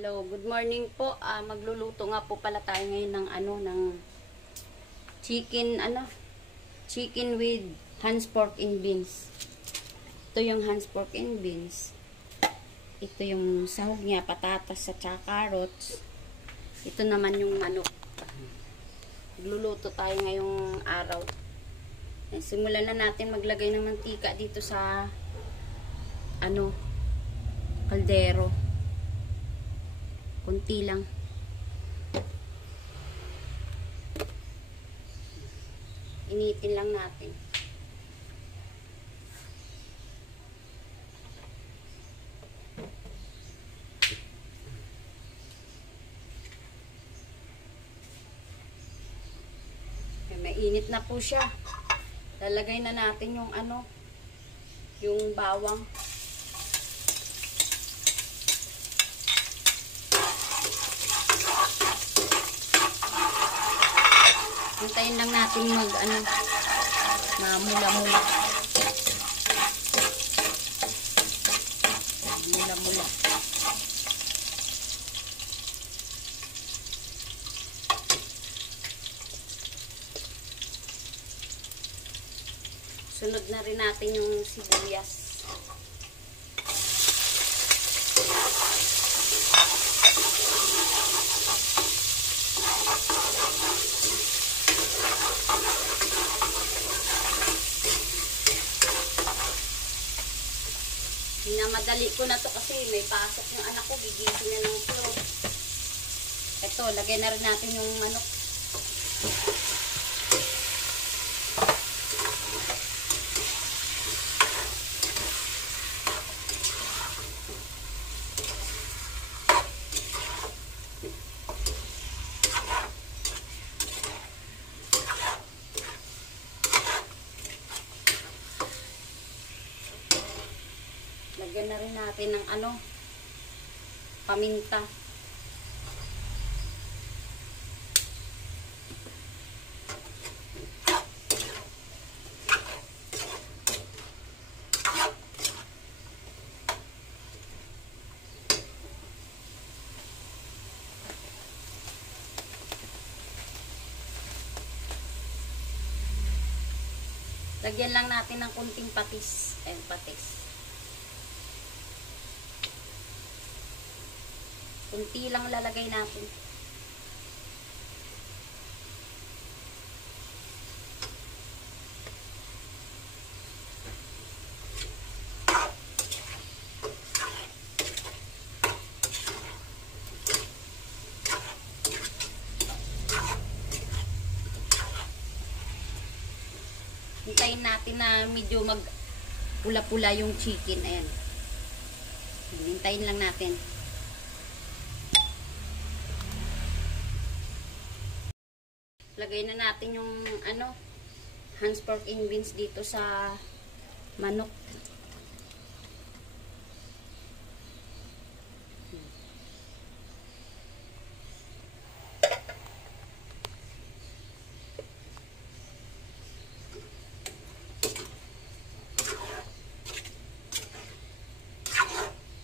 Hello, good morning po. Magluluto nga po pala tayo ngayon ng chicken with Hans pork and beans. Ito yung Hans pork and beans. Ito yung sahog niya, patatas at saka carrots. Ito naman yung manok. Magluluto tayo ngayong araw. Simulan na natin maglagay ng mantika dito sa kaldero. Kunti lang. Initin lang natin. Mainit na po siya. Lalagay na natin yung yung bawang. Hintayin lang natin mamula-mula. Mula-mula. Sunod na rin natin yung sibuyas. Minamadali ko na to kasi may pasok yung anak ko, gigising na ng flow. Ito, lagay na rin natin yung manok. Lagyan na rin natin ng paminta. Lagyan lang natin ng kunting patis. Ayan, patis. Kunti lang lalagay natin. Hintayin natin na medyo mag-pula-pula yung chicken. Ayan. Hintayin lang natin. Lagay na natin yung Hans pork and beans dito sa manok.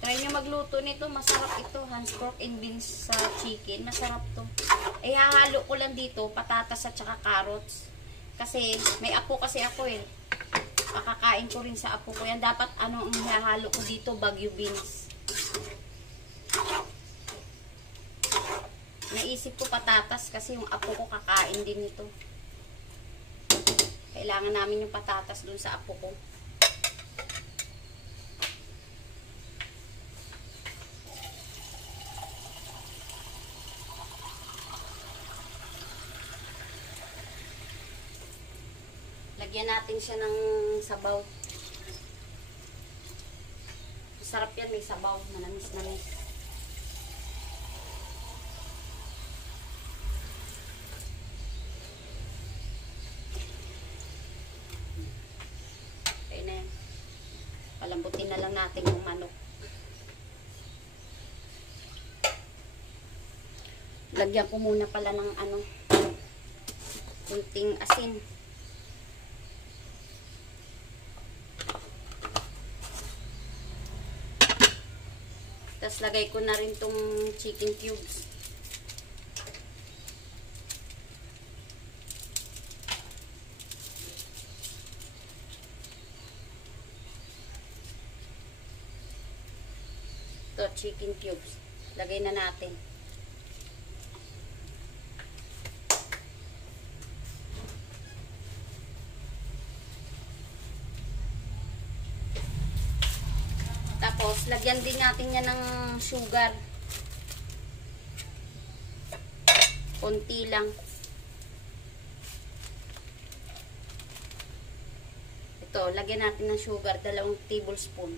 Try nyo magluto nito, masarap ito, Hans pork and beans sa chicken, masarap to. Hahalo ko lang dito, patatas at saka carrots. Kasi, may apo kasi ako eh. Pakakain ko rin sa apo ko yan. Dapat ang hahalo ko dito, Baguio beans. Naisip ko patatas kasi yung apo ko kakain din ito. Kailangan namin yung patatas dun sa apo ko. Lagyan natin siya ng sabaw. Masarap yan, may sabaw. Manamis-namis. Okay na yan. Palambutin na lang natin yung manok. Lagyan ko muna pala ng kunting asin. Tapos lagay ko na rin tong chicken cubes. Ito, chicken cubes. Lagay na natin. Tapos, lagyan din natin yan ng sugar. Konti lang. Ito, lagyan natin ng sugar, 2 tablespoon.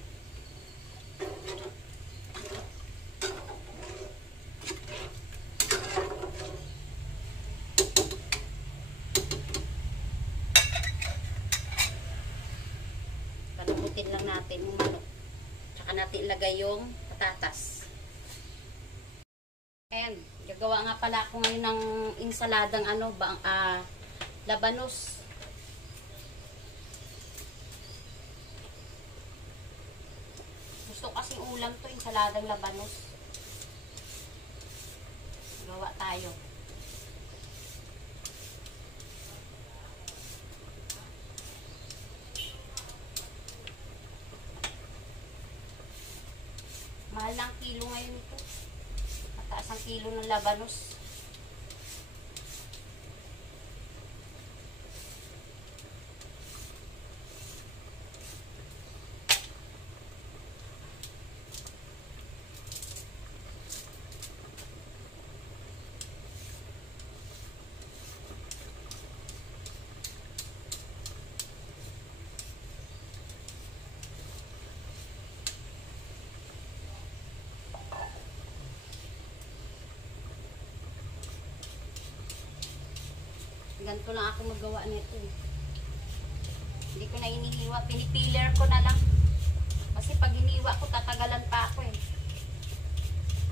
Panubutin lang natin yung manok. Tsaka natin ilagay yung patatas. And, gagawa nga pala ako ngayon ng insaladang labanos. Gusto kasing ulam to, insaladang labanos. Gawa tayo. Mahal ng kilo ngayon ito. Mataas ang kilo ng labanos. Ganito lang ako magawa nito eh. Hindi ko na inihiwa. Pinipiler ko na lang. Kasi pag iniwa ko, tatagalan pa ako eh.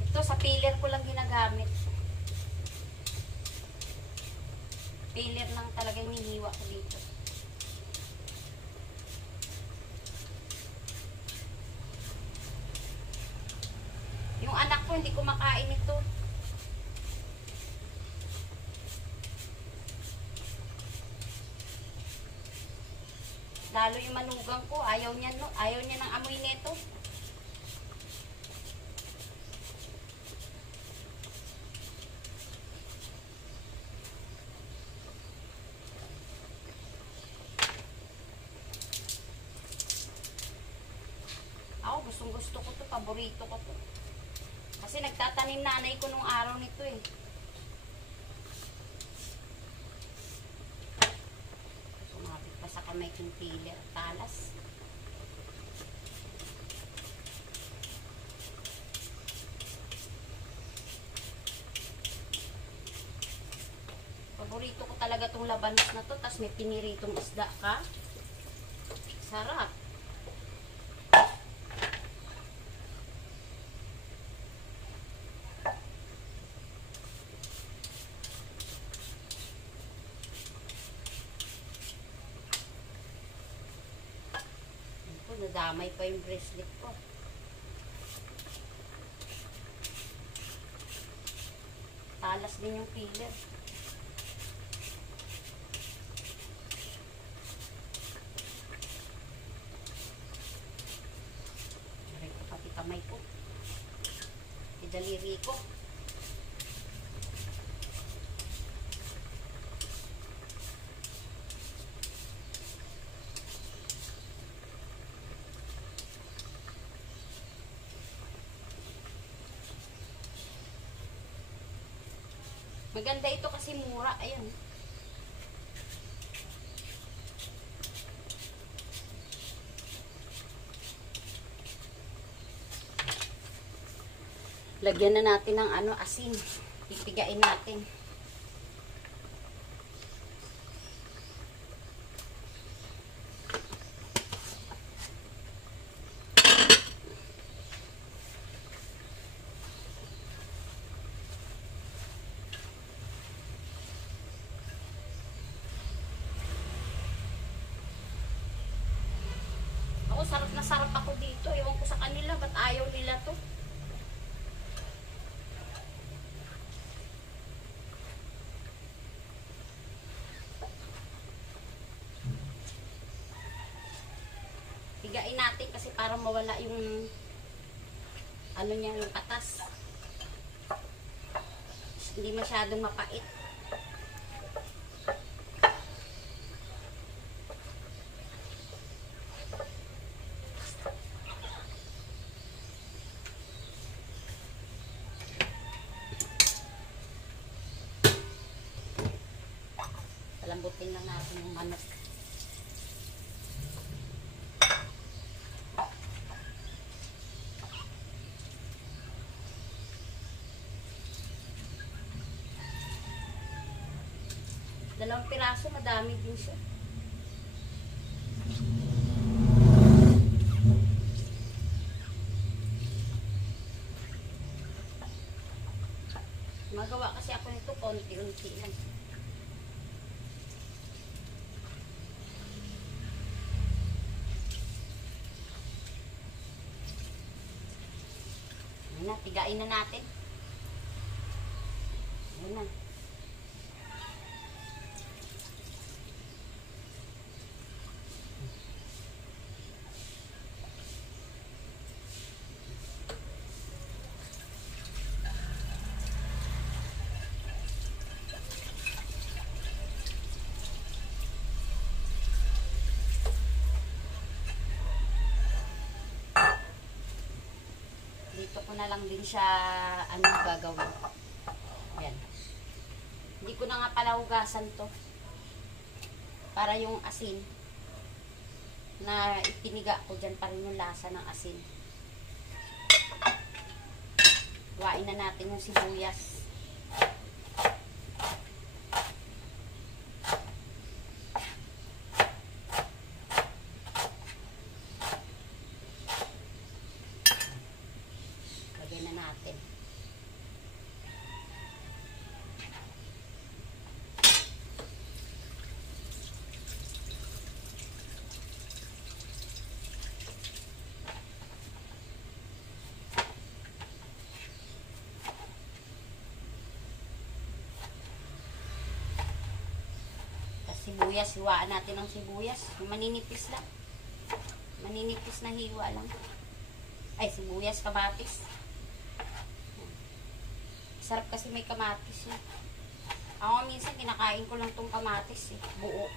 Ito, sa peeler ko lang ginagamit. Peeler lang talaga inihiwa ko dito. Yung anak ko, hindi kumakain ito. Lalo yung manugang ko, ayaw niya ng amoy nito. Ako, gustong-gusto ko to, paborito ko to. Kasi nagtatanim nanay ko nung araw nito eh. Sa kamay kong peeler, talas. Paborito ko talaga tong labanos na to, tas may piniritong isda ka. Sarap. Nadamay pa yung bracelet ko. Talas din yung peeler. Aray ko pati kamay ko. Idaliri ko. Maganda ito kasi mura. Ayan. Lagyan na natin ng asin. Pipigain natin. Sarap na sarap ako dito. Ewan ko sa kanila, ba't ayaw nila to? pigain natin kasi para mawala yung ano niya, yung katas. Hindi masyadong mapait. Palambutin lang natin yung manok. Dalawang piraso, madami din siya. Magawa kasi ako nito konti-unti lang. Ayan na, pigain na natin. Ayan na. Dito ko na lang din siya anong gagawin. Ayan. Hindi ko na nga pala hugasan to. Para yung asin na ipiniga ko dyan pa rin yung lasa ng asin. Huwain na natin yung sibuyas. Natin. Sibuyas, hiwaan natin ang sibuyas. Maninipis lang. Maninipis na hiwa lang. Ay, sibuyas, kamatis. Sarap kasi may kamatis eh. Ako minsan kinakain ko lang tong kamatis eh. Buo.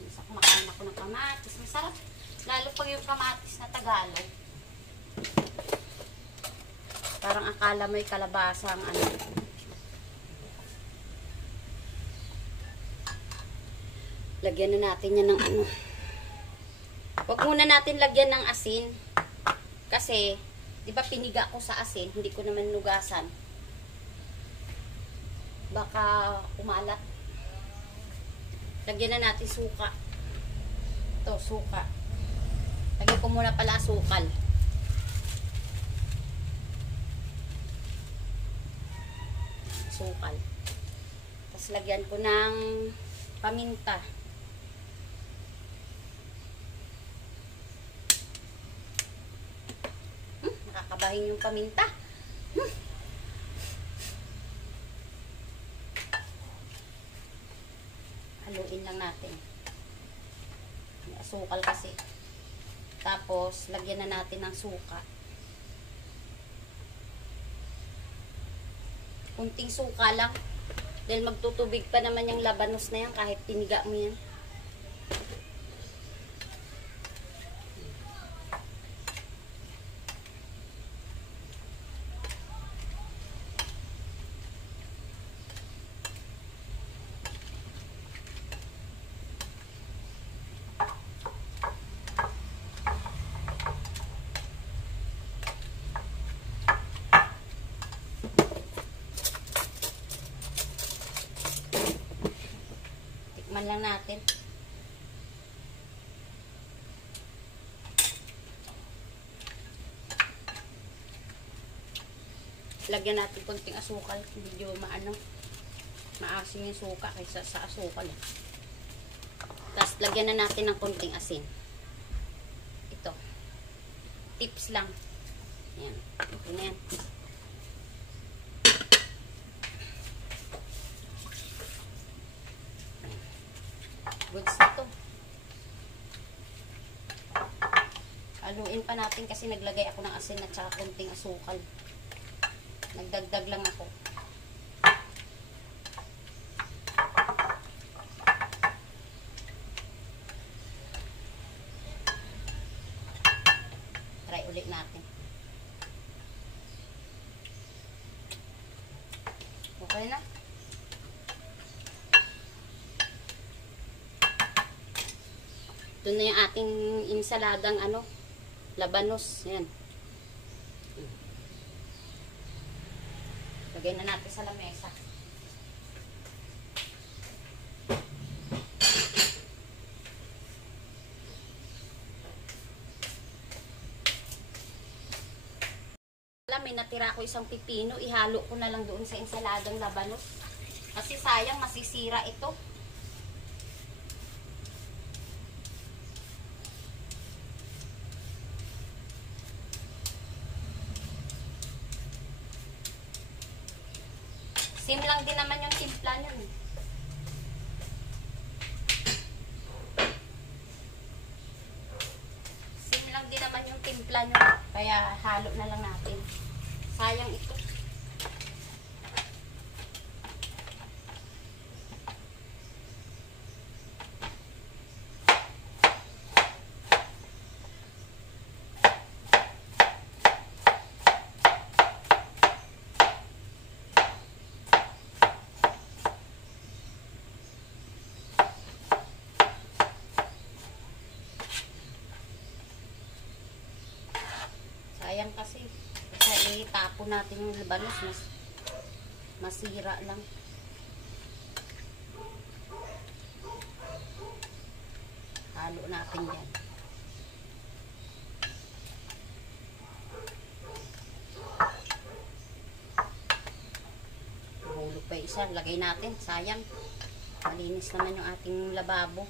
Minsan kumakain ako ng kamatis. Masarap. Lalo pag yung kamatis na Tagalog. Parang akala mo yung kalabasa ang ano. Lagyan na natin yan ng ano. Huwag muna natin lagyan ng asin. Kasi di ba piniga ko sa asin, hindi ko naman nugasan. Baka umalat. Lagyan na natin suka. Ito, suka. Lagyan ko muna pala sukal. Sukal. Tapos lagyan ko ng paminta. Nakakabahin yung paminta. Haluin lang natin. May asukal kasi. Tapos, lagyan na natin ng suka. Kunting suka lang. Dahil magtutubig pa naman yung labanos na yan kahit piniga mo yan. Tikman lang natin. Lagyan natin konting asukal. Medyo maasim yung suka kaysa sa asukal. Tapos lagyan na natin ng konting asin. Ito. Tips lang. Ayan. Ito na yan. Goods na to. Haluin pa natin kasi naglagay ako ng asin at saka konting asukal. Nagdagdag lang ako. Try ulit natin. Okay na. Ito na yung ating insaladang labanos. Yan. Lagay na natin sa lamesa. May natira ko isang pipino. Ihalo ko na lang doon sa insaladang labanos. Kasi sayang masisira ito. Same lang din naman yung timpla nyo. Same lang din naman yung timpla nyo. Kaya halo na lang natin. Sayang ito. Sayang kasi. Kasi itapon natin yung labanos. Masira lang. Halo natin yan. Hulog pa isa. Lagay natin. Sayang. Malinis naman yung ating lababo.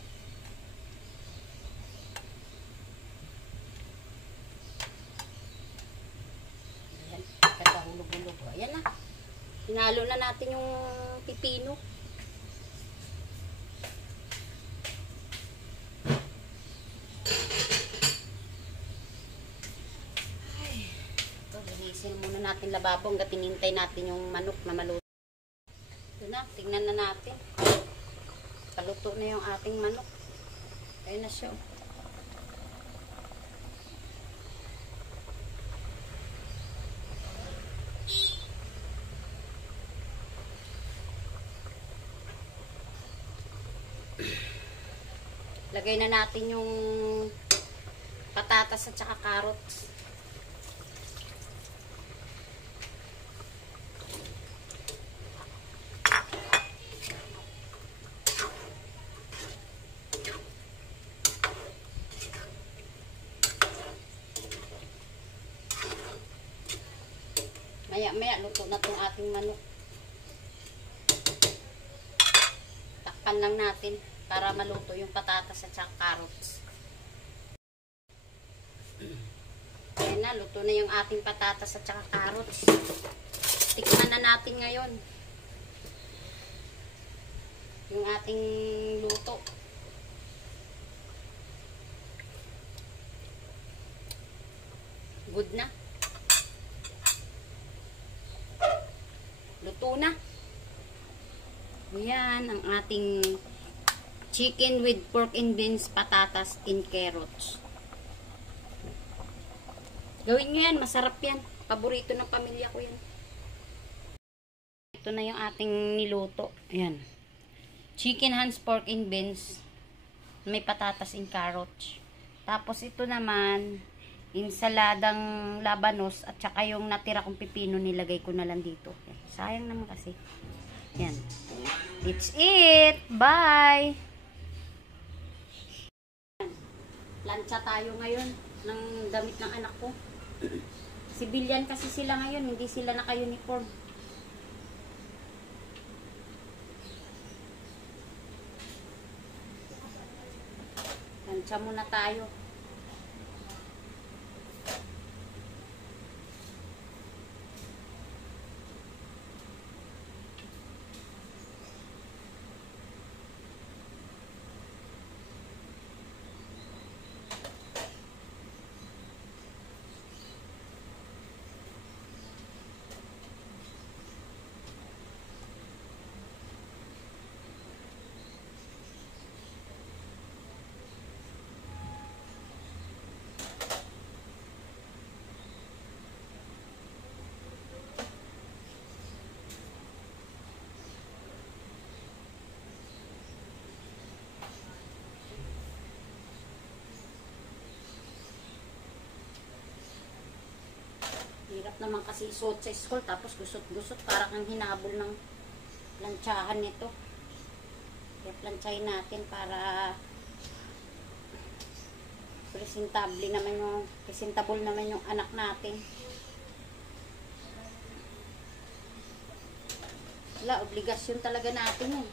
Ayan na. Hinalo na natin yung pipino. Ay. Ito, linisin muna natin lababo hanggang tinintay natin yung manok na maluto. Ito na, tingnan na natin. Paluto na yung ating manok. Ayun na siya. Lagay na natin yung patatas at saka carrots. Maya-maya luto na tong ating manok. Takpan lang natin para maluto yung patatas at saka carrots. Ayan na, luto na yung ating patatas at saka carrots. Tikman na natin ngayon yung ating luto. Good na. Luto na. Ayan ang ating chicken with pork and beans, patatas, and carrots. Gawin nyo yan. Masarap yan. Paborito ng pamilya ko yan. Ito na yung ating niluto. Ayan. Chicken hands, pork and beans. May patatas and carrots. Tapos ito naman, insaladang labanos at saka yung natira kong pipino nilagay ko na lang dito. Sayang naman kasi. Ayan. It's it. Bye! Plancha tayo ngayon ng damit ng anak ko. Civilian kasi sila ngayon, hindi sila naka-uniform. Plancha muna tayo. Hirap naman kasi isuot sa school tapos gusot-gusot para kang hinabol ng plantsahan nito. Kaya plantsahin natin para presentable naman yung anak natin. Wala, obligasyon talaga natin eh.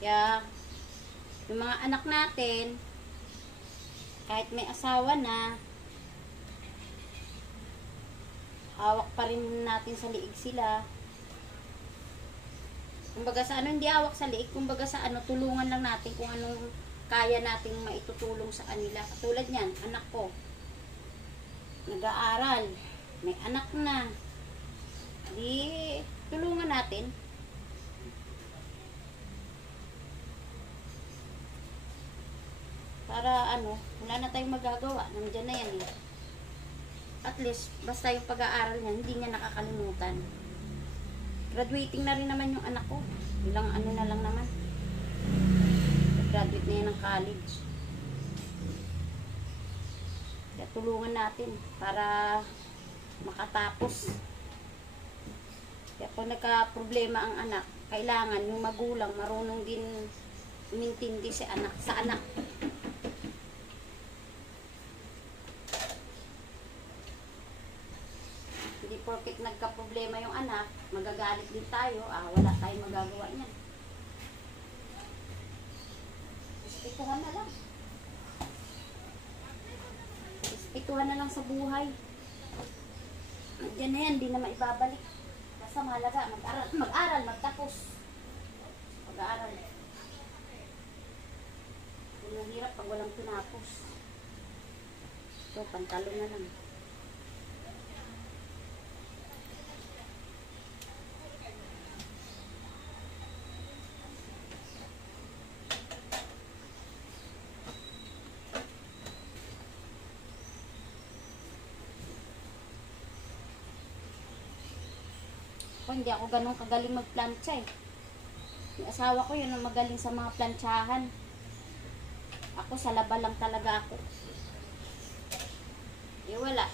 Kaya, yung mga anak natin, kahit may asawa na, hawak pa rin natin sa liig sila. Kumbaga sa ano, hindi hawak sa liig, kumbaga sa ano, tulungan lang natin kung anong kaya nating maitutulong sa kanila. Katulad niyan, anak ko, nag-aaral, may anak na, di tulungan natin. Para ano, wala na tayong magagawa. Nandiyan na yan eh. At least, basta yung pag-aaral niya, hindi niya nakakalimutan. Graduating na rin naman yung anak ko. Ilang ano na lang naman. Graduate na yan ng college. Kaya tulungan natin para makatapos. Kaya kung nagka-problema ang anak, kailangan yung magulang marunong din umintindi sa anak. Porket nagka-problema yung anak, magagalit din tayo, wala tayong magagawa niyan. Respetuhan na lang. Respetuhan na lang sa buhay. Diyan na yan, di na maibabalik. Basta mahalaga, mag-aral, magtapos. Mag-aaral. Kung mahirap pag walang tinapos. So, pantalon na lang. Hindi ako ganun kagaling magplantsa eh. Yung asawa ko yun ang magaling sa mga plantsahan. Ako sa laba lang talaga ako. Wala.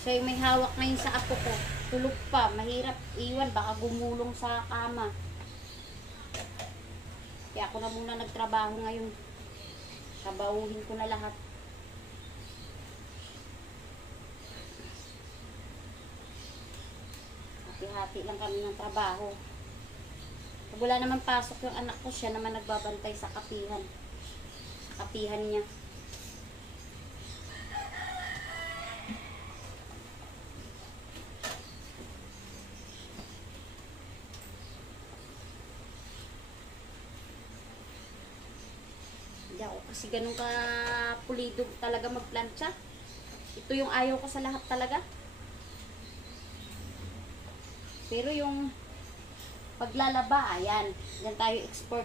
Siya yung may hawak ngayon sa apo ko. Tulog pa, mahirap iwan, baka gumulong sa kama. Kaya ako na muna nagtrabaho ngayon. Trabahuhin ko na lahat. Hati lang kami ng trabaho. Pag wala naman pasok yung anak ko, siya naman nagbabantay sa kapihan. Sa kapihan niya. Hindi ako kasi ganun ka pulido talaga magplantsa. Ito yung ayaw ko sa lahat talaga. Pero yung paglalaba, ayan. Yan tayo expert.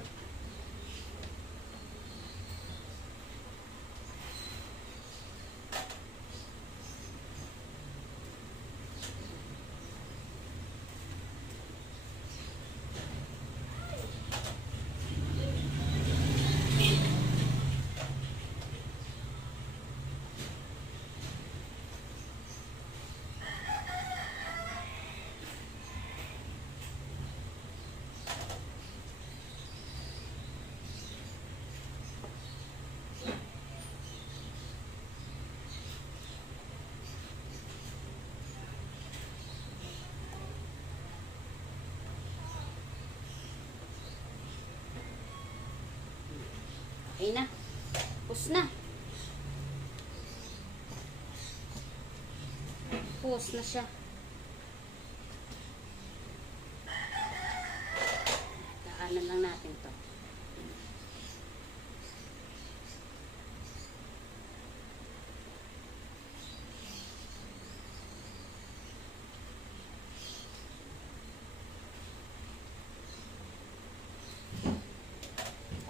Okay na. Pus na. Pus na siya. Daanan lang natin to.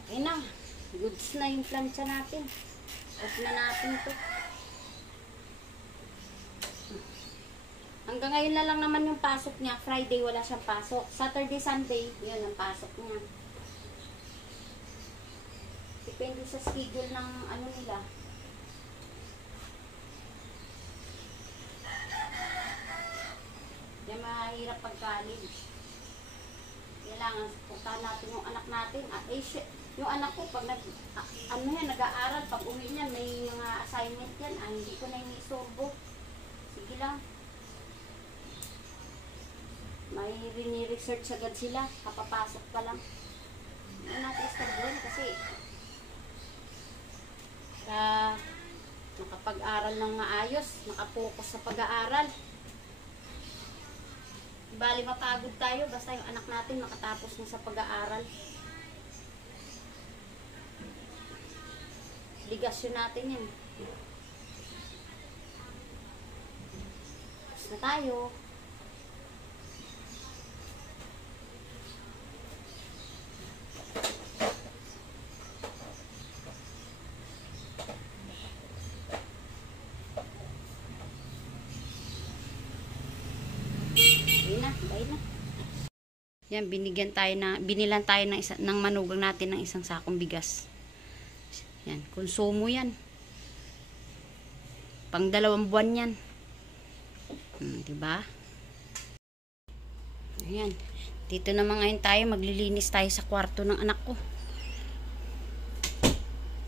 Okay na. Goods na yung plancha natin. Off na natin to. Hanggang ngayon na lang naman yung pasok niya. Friday wala siyang pasok. Saturday, Sunday, yun ang pasok niya. Depende sa schedule ng ano nila. Yan mahirap pag-college. Kailangan puntahan natin yung anak natin. Yung anak ko, pag nag-aaral, pag uwi niyan, may mga assignment yan. Hindi ko na iniisorbo. Sige lang. May rini-research agad sila. Kapapasok pa lang. Hindi natin istorbohin kasi nakapag-aral ng maayos. Nakapokus sa pag-aaral. Bali mapagod tayo basta yung anak natin makatapos na sa pag-aaral. Ligasyon natin yan. Tapos na tayo. Yan, binilan tayo ng manugang natin ng isang sakong bigas. Yan, konsumo yan. Pang 2 buwan yan. Diba? Ayan. Dito naman ngayon tayo, maglilinis tayo sa kwarto ng anak ko.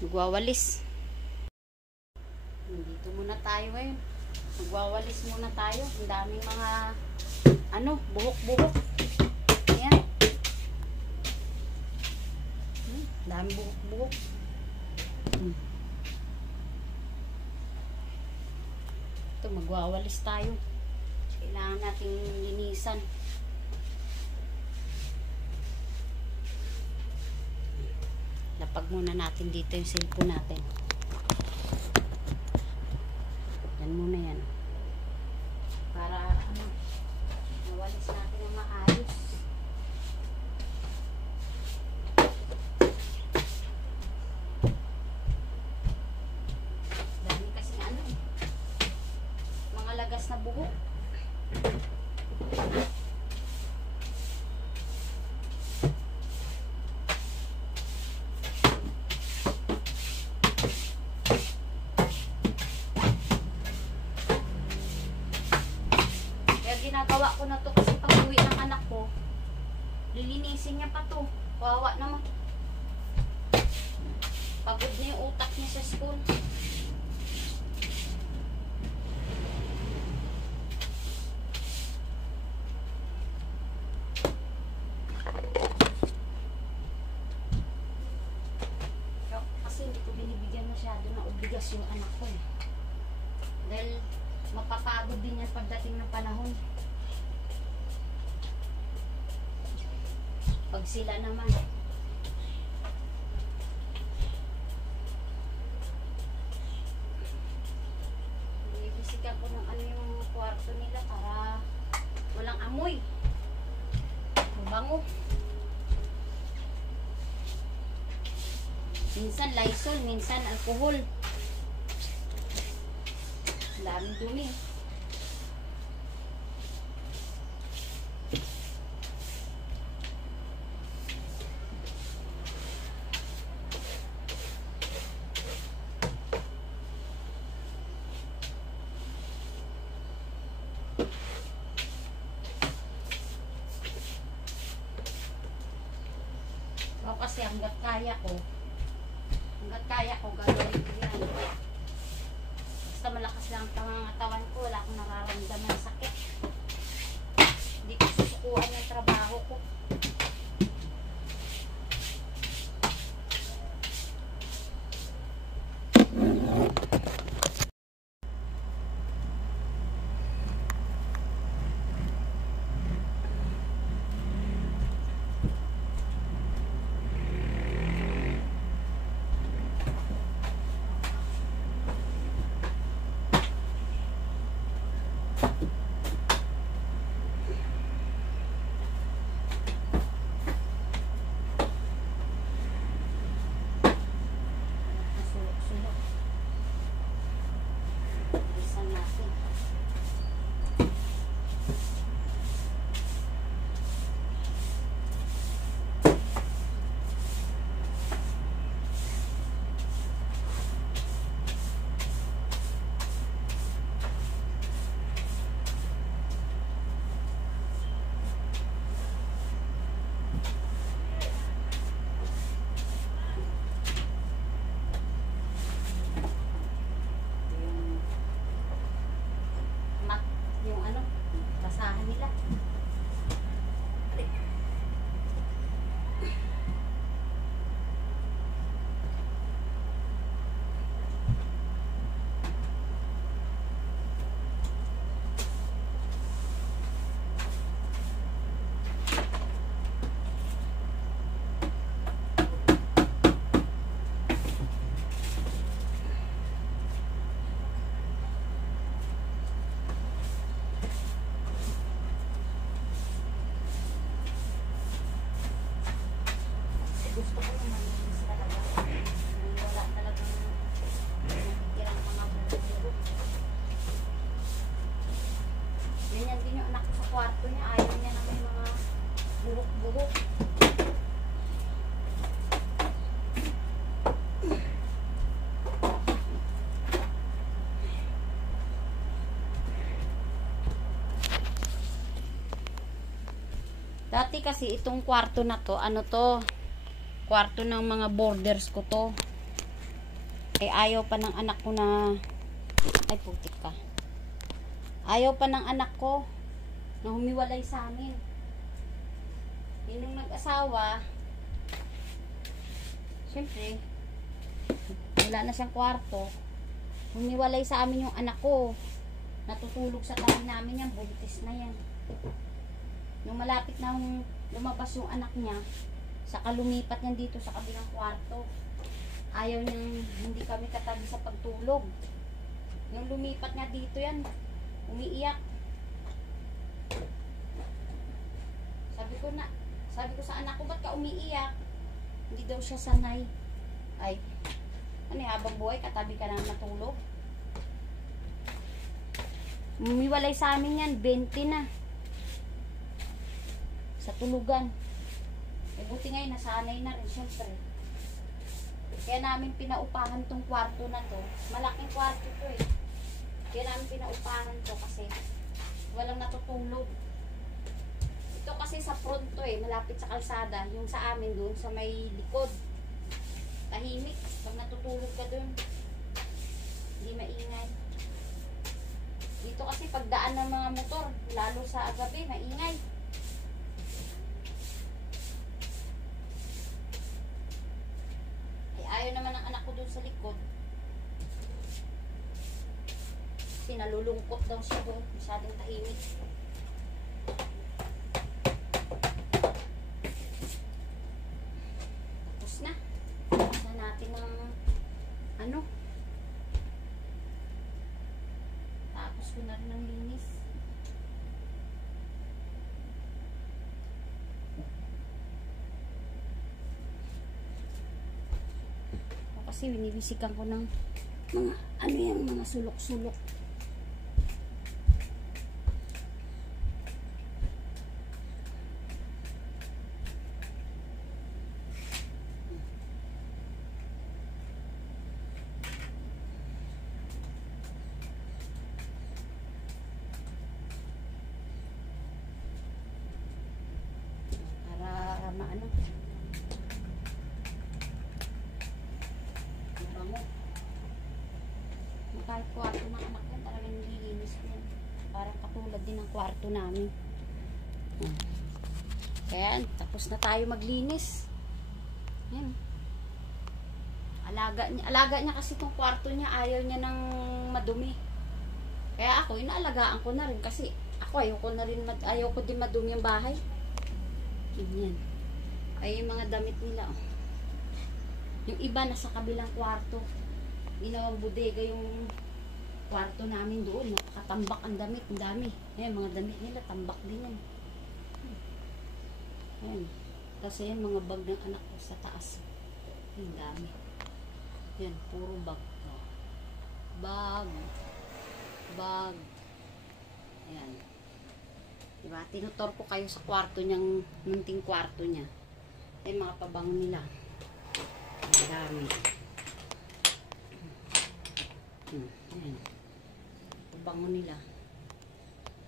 Magwawalis. Dito muna tayo ngayon. Magwawalis muna tayo. Ang daming mga buhok-buhok. Ayan. Dami buhok-buhok. Ito, magwawalis tayo. Kailangan nating linisan. Lapag muna natin dito yung cellphone natin. Yan muna yan. Para nawalis natin ang maayos. Dami kasi mga lagas na buhok. Ginagawa ko na to kasi pag uwi ng anak ko, lilinisin niya pa to. Kawawa naman. Pagod na yung utak niya sa school. Kasi hindi ko binibigyan masyado ng obligasyon yung anak ko eh. Dahil mapapagod din yan pagdating ng panahon. Pag sila naman ibisikan ko ng yung kwarto nila para walang amoy, mabango. Minsan Lysol, minsan alcohol. Daming dumi. Kasi hanggat kaya ko gagawin ko yan. Basta malakas lang ang pangangatawan ko, wala akong nararamdaman ng sakit. Hindi ko susukuan yung trabaho ko. Dati kasi itong kwarto na to, ano to? Kwarto ng mga borders ko to. Eh, ayaw pa ng anak ko na... Ay, putik ka. Ayaw pa ng anak ko na humiwalay sa amin. Yun yung nag-asawa. Siyempre, wala na siyang kwarto. Humiwalay sa amin yung anak ko. Natutulog sa tabi namin yan. Buntis na yan. Nung malapit na lumabas yung anak niya, saka lumipat niyan dito sa kabilang kwarto. Ayaw niyang hindi kami katabi sa pagtulog. Nung lumipat nga dito yan, umiiyak. Sabi ko sa anak ko, ba't ka umiiyak? Hindi daw siya sanay. Ay, ano habang buhay, katabi ka na matulog. Umiwalay sa amin yan, 20 na. Sa tulugan. Eh, buti ngayon, nasanay na rin, syempre. Kaya namin pinaupahan tong kwarto na to. Malaking kwarto to eh. Kaya namin pinaupahan to kasi walang natutulog. Ito kasi sa front to eh, malapit sa kalsada. Yung sa amin doon, sa may likod. Tahimik. Pag natutulog ka doon, hindi maingay. Dito kasi pagdaan ng mga motor, lalo sa gabi, maingay. Ayaw naman ng anak ko doon sa likod. Kasi nalulungkot daw siya doon. Masyadong tahimik. Tapos na. Tapos na natin ng ano. Tapos ko na rin ng linis. Kasi binibisikan ko ng mga ano yung mga sulok-sulok. Para maano. Kahit kwarto ng anak yan, talagang nililinis ko yan. Parang katulad din ng kwarto namin. Ayan, tapos na tayo maglinis. Ayan. Alaga niya kasi itong kwarto niya, ayaw niya ng madumi. Kaya ako, inaalagaan ko na rin kasi ako ayaw ko din madumi ang bahay. Ayan. Ay, yung mga damit nila. Oh. Yung iba nasa kabilang kwarto. Ginawang bodega yung kwarto namin doon. Nakatambak ang damit. Ang dami. Ayan, mga damit nila. Tambak din yan. Ayan. Kasi yan, mga bag ng anak ko sa taas. Ang dami. Ayan, puro bag. Bag. Bag. Ayan. Diba? Tinutor ko kayo sa kwarto niyang, munting kwarto niya. Ayan, mga pabango nila. Ang dami. Ayan. Pabango nila.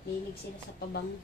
Hilig sila sa pabango.